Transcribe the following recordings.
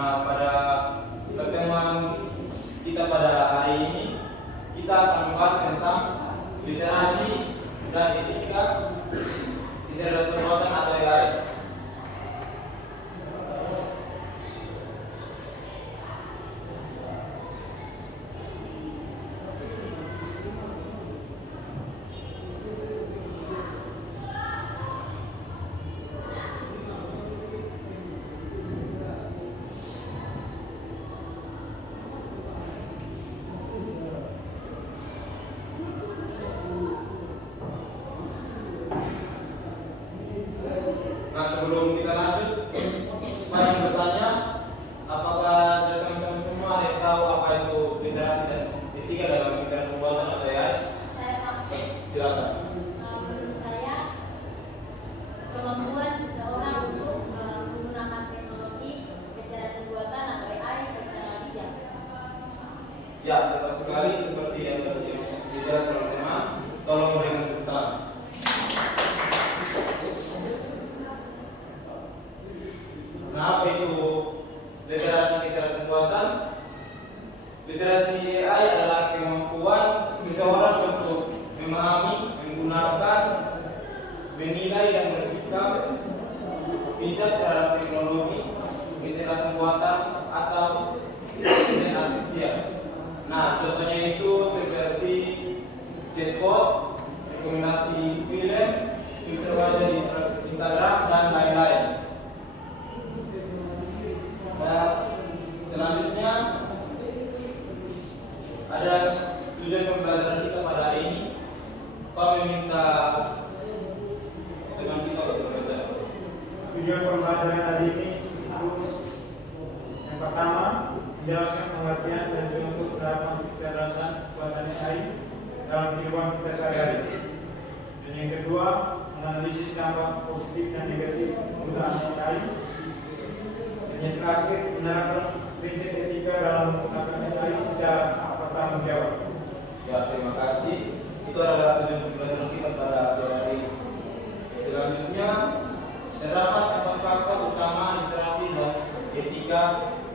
Nah, pada pertemuan kita pada hari ini kita akan membahas tentang literasi dan etika literasi buatan atau AI. Nah, sebelum kita lanjut, saya ingin bertanya, apakah dari teman-teman semua ada yang tahu apa itu literasi dan etika dalam literasi buatan atau AI? Saya tahu. Silakan. Menurut saya, kemampuan seseorang untuk menggunakan teknologi kecerdasan buatan atau AI secara bijak. Ya, tepat sekali seperti yang tadi dijelaskan oleh teman. Tolong berikan tepuk tangan. Nah, apa itu literasi kecerdasan buatan? Literasi AI adalah kemampuan seseorang untuk memahami, menggunakan, menilai dan bersikap bijak terhadap teknologi kecerdasan buatan atau intelligence artificial. Nah, contohnya itu seperti chatbot, rekomendasi film, filter wajah di Instagram dan lain-lain. Nah, selanjutnya ada tujuan pembelajaran kita pada hari ini. Pak meminta teman kita untuk berbicara. Tujuan pembelajaran hari ini harus yang pertama menjelaskan pengertian dan contoh penerapan kecerdasan buatan AI dalam kehidupan kita sehari-hari. Dan yang kedua, menganalisis dampak positif dan negatif penggunaan AI. Dan yang terakhir, menerapkan prinsip etika dalam menggunakan AI secara bertanggung jawab. Ya, terima kasih. Itu adalah tujuan pembelajaran kita pada sore hari ini. Selanjutnya, terdapat 4 faktor utama literasi dan etika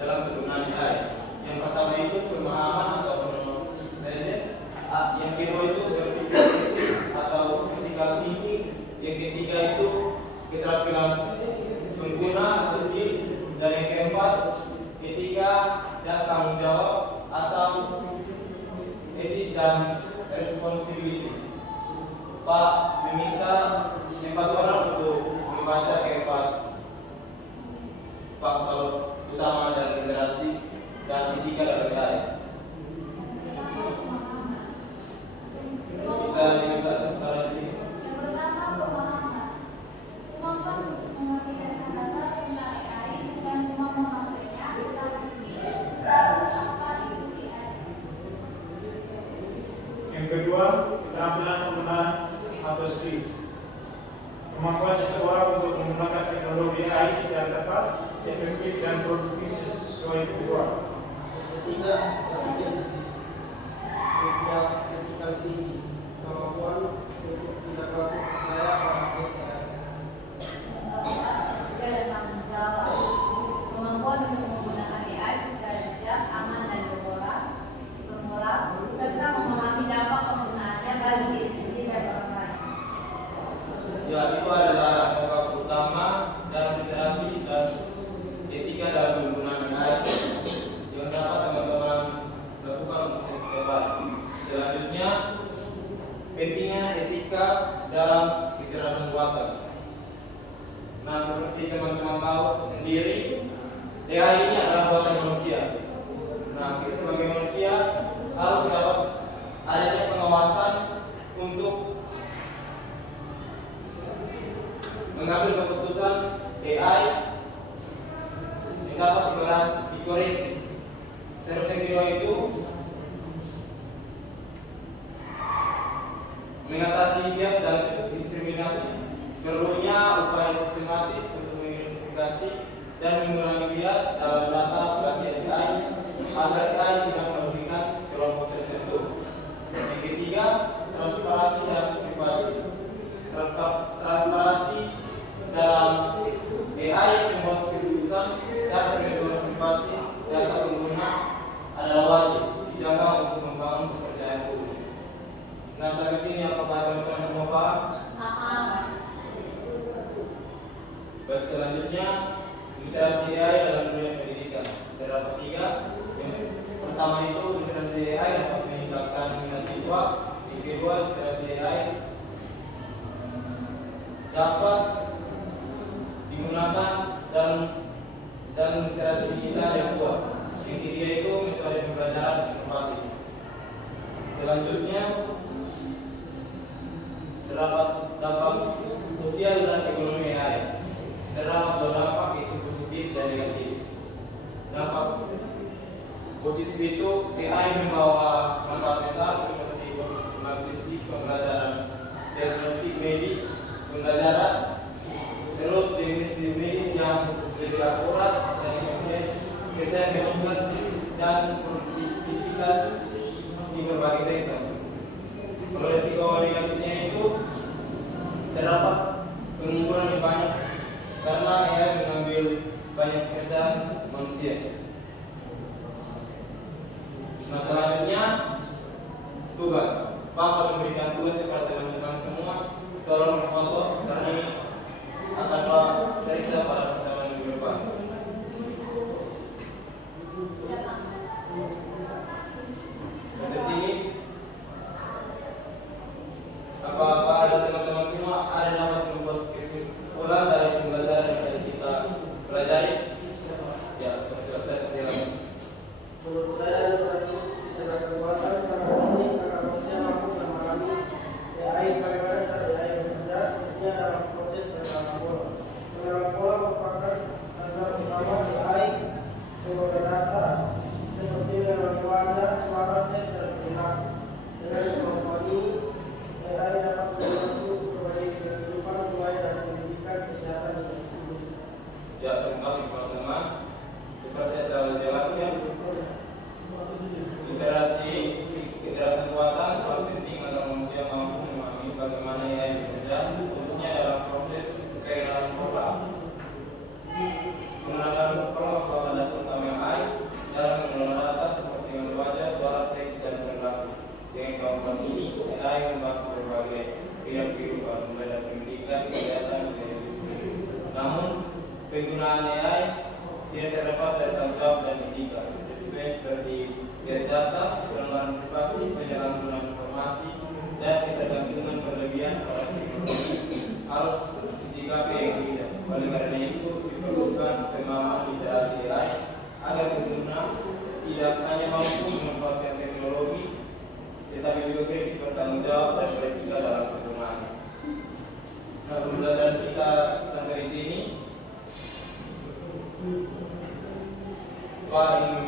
dalam penggunaan AI. Yang pertama itu pemahaman atau knowledge. Yang kedua itu berpikir kritis atau critical thinking. Yang ketiga itu keterampilan pengguna atau skill. Dan yang keempat, etika dan tanggung jawab atau etis dan responsibility. Pak meminta 4 orang untuk membaca keempat faktor utama dari literasi dan etika dalam AI. Bisa diminta saran sedikit? Yang pertama, pemahaman. Kemampuan mengerti dasar-dasar tentang AI bukan cuma memahaminya, tetapi tahu apa itu AI. Yang kedua, keterampilan penggunaan atau skills. Kemampuan seseorang untuk menggunakan teknologi AI secara tepat, efektif dan produktif sesuai kebutuhan. Ketiga, critical thinking, kemampuan untuk tidak gampang percaya pada hasil AI. Juga ada tanggung jawab. Kemampuan untuk menggunakan AI secara bijak, aman dan bermoral, serta memahami dampak penggunaannya bagi diri sendiri dan orang lain. Ya, itu adalah pokok utama dalam literasi dan etika dalam penggunaan AI yang dapat teman-teman lakukan untuk depan. Selanjutnya, pentingnya etika dalam kecerdasan buatan. Nah, seperti teman-teman tahu sendiri, AI ini adalah buatan manusia. Nah, kita sebagai manusia harus dapat adanya pengawasan untuk mengambil keputusan AI yang dapat dikoreksi. Terus yang kedua itu mengatasi bias dan diskriminasi. Perlunya upaya sistematis untuk mengidentifikasi dan mengurangi bias dalam data pelatihan AI agar AI tidak merugikan kelompok tertentu. Yang ketiga, transparansi dan privasi. Transparansi dalam AI membuat keputusan dan perlindungan privasi pertama itu literasi AI dapat meningkatkan minat siswa. Yang kedua, literasi AI dapat digunakan dan literasi digital yang kuat. Yang ketiga itu metode pembelajaran inovatif. Selanjutnya terdapat dampak sosial dan ekonomi AI. Terdapat dua dampak, yaitu positif dan negatif. Dampak positif itu AI membawa manfaat besar seperti optimalisasi pembelajaran, diagnostik medik pembelajaran, terus diagnostik medis yang lebih akurat dan efisien, kerja yang lebih dan produktivitas di berbagai sektor. Kalau risiko negatifnya itu terdapat pengangguran yang banyak karena AI mengambil banyak pekerjaan manusia. Nah, selanjutnya tugas. Pak akan memberikan tugas kepada teman-teman semua. Tolong memfoto karena ini akan Pak periksa pada pertemuan minggu depan. Dari sini, apa ada teman-teman semua ada dapat membuat kesimpulan dari pembelajaran yang kita pelajari? Ya, silakan. Menurut saya, literasi tenaga buatan sangat penting agar manusia mampu memahami AI, bagaimana cara AI bekerja, khususnya dalam proses penerapan pola. Penerapan pola merupakan dasar utama AI, sumber data seperti mengenali wajah, suara, teks, dan perilaku. Dengan kemampuan ini, AI dapat membantu berbagai kehidupan mulai dari pendidikan, kesehatan, dan industri. Ya, terima kasih teman-teman. Seperti yang telah dijelaskan, literasi kecerdasan buatan sangat penting agar manusia mampu memahami bagaimana AI bekerja, khususnya dalam proses pengenalan pola. Pengenalan pola merupakan dasar utama AI dalam mengelola data seperti mengenali wajah, suara, teks, dan perilaku. Dengan kemampuan ini, AI membantu berbagai bidang kehidupan, mulai dari pendidikan, kesehatan, dan industri. Namun, penggunaan AI tidak terlepas dari tanggung jawab dan etika. Risiko seperti bias data, pelanggaran privasi, penyalahgunaan informasi, dan ketergantungan berlebihan pada teknologi harus disikapi yang bijak. Oleh karena itu, diperlukan pemahaman literasi AI agar pengguna tidak hanya mampu memanfaatkan teknologi, tetapi juga kritis bertanggung jawab dan beretika dalam penggunaannya. Nah, pembelajaran kita sampai di sini. Pak ingin